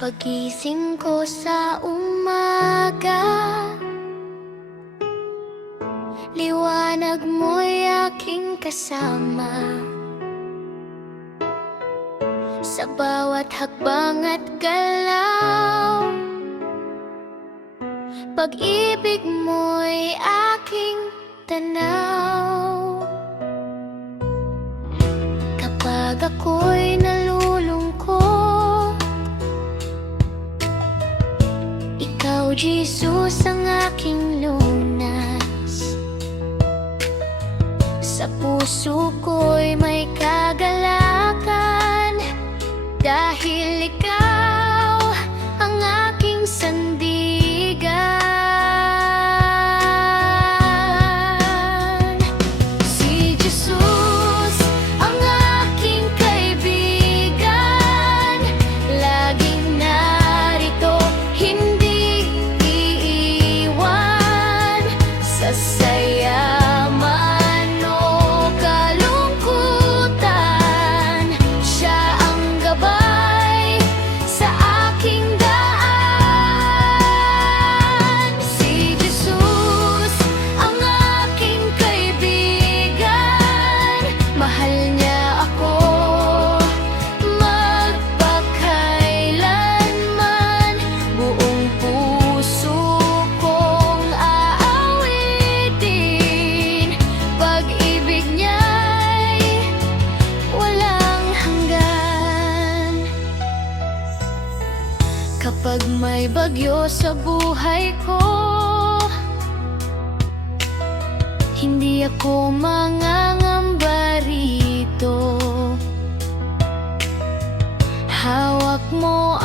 Pagising ko sa umaga, liwanag mo'y aking kasama. Sa bawat hakbang at galaw, pag-ibig mo'y aking tanaw. Kapag ako'y nalulungkot, Ikaw, Jesus, ang aking lunas. Sa puso ko'y may kagalakan, dahil Ikaw ang aking sandigan. Si Jesus ang aking kaibigan, laging narito, hindi iiwan. Sa saya man o kalungkutan, siya ang gabay sa aking daan. Si Jesus ang aking kaibigan, mahal niya ako magpakailanman. Buong puso kong aawitin, pag-ibig niya'y walang hanggan. Kapag may bagyo sa buhay ko, hindi ako mangangamba rito. Hawak mo